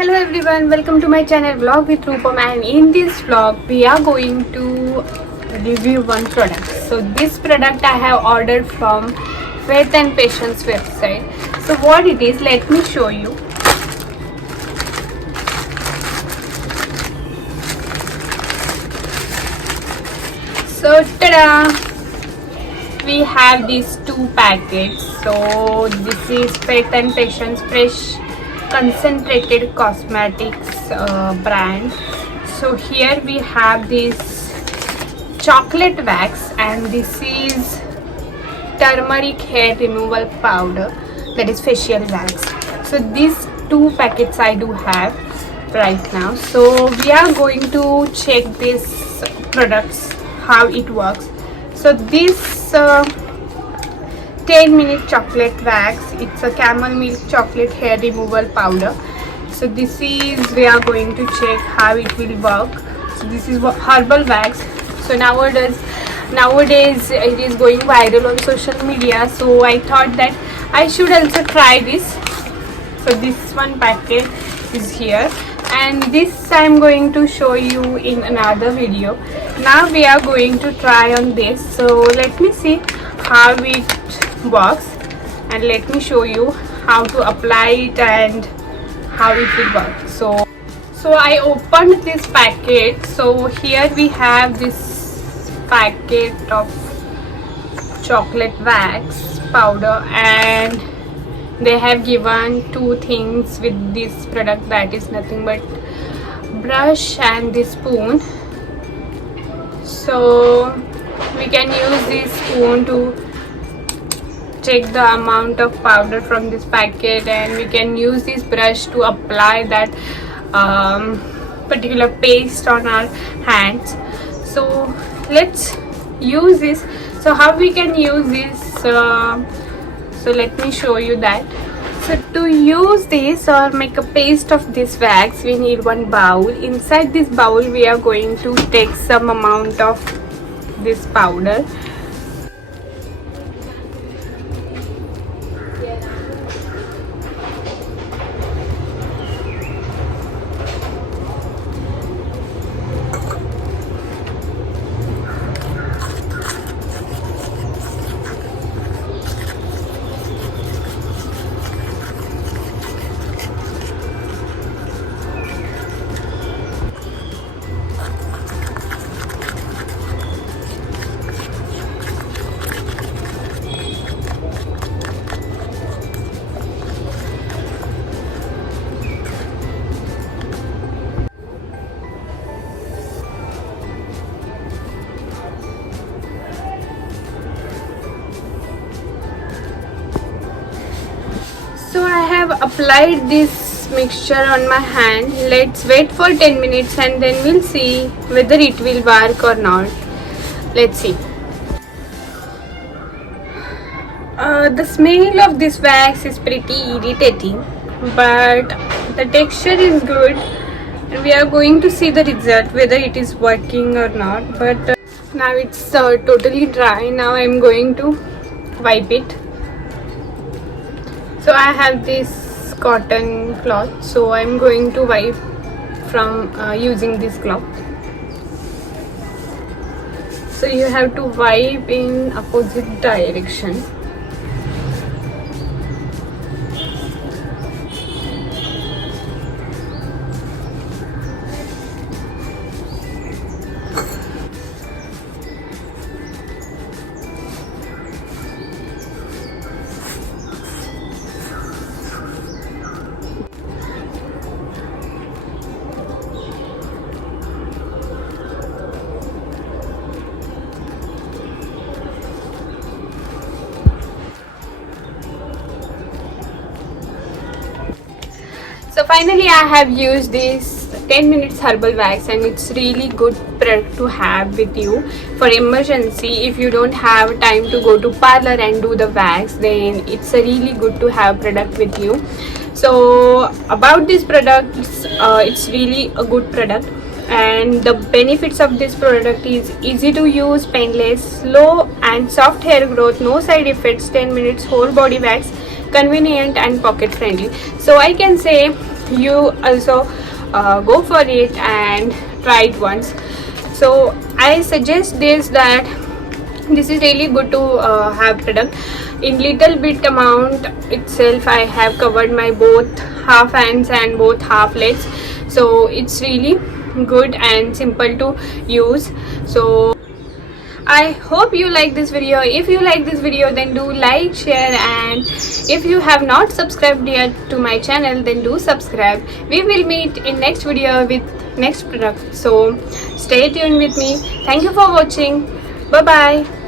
Hello everyone, welcome to my channel Vlog with Rupam, and in this vlog we are going to review one product. So this product I have ordered from Faith and Patience website. So what it is, let me show you. So tada! We have these two packets. So this is Faith and Patience Fresh Concentrated Cosmetics brand. So here we have this chocolate wax, and this is turmeric hair removal powder, that is facial wax. So these two packets I do have right now. So we are going to check these products, how it works. So this 10-minute chocolate wax, it's a camel milk chocolate hair removal powder. So this is, we are going to check how it will work. So this is herbal wax. So nowadays it is going viral on social media, so I thought that I should also try this. So this one packet is here, and this I am going to show you in another video. Now we are going to try on this. So let me see how it works, and let me show you how to apply it and how it will work. So I opened this packet. So here we have this packet of chocolate wax powder, and they have given two things with this product, that is nothing but brush and this spoon. So we can use this spoon to check the amount of powder from this packet, and we can use this brush to apply that particular paste on our hands. So let's use this. So how we can use this, so let me show you that. So to use this or make a paste of this wax, we need one bowl. Inside this bowl we are going to take some amount of this powder. So I have applied this mixture on my hand. Let's wait for 10 minutes and then we'll see whether it will work or not. Let's see. The smell of this wax is pretty irritating, but the texture is good, and we are going to see the result whether it is working or not. But now it's totally dry. Now I'm going to wipe it. So I have this cotton cloth, so I'm going to wipe from using this cloth. So you have to wipe in opposite direction. So finally I have used this 10 minutes herbal wax, and it's really good product to have with you for emergency. If you don't have time to go to parlor and do the wax, then it's a really good to have product with you. So about this product, it's really a good product, and the benefits of this product is easy to use, painless, slow and soft hair growth, no side effects, 10 minutes whole body wax, convenient and pocket friendly. So I can say you also go for it and try it once. So I suggest this, that this is really good to have product in little bit amount itself. I have covered my both half hands and both half legs, so it's really good and simple to use. So I hope you like this video. If you like this video, then do like, share, and if you have not subscribed yet to my channel, then do subscribe. We will meet in next video with next product, so stay tuned with me. Thank you for watching. Bye bye.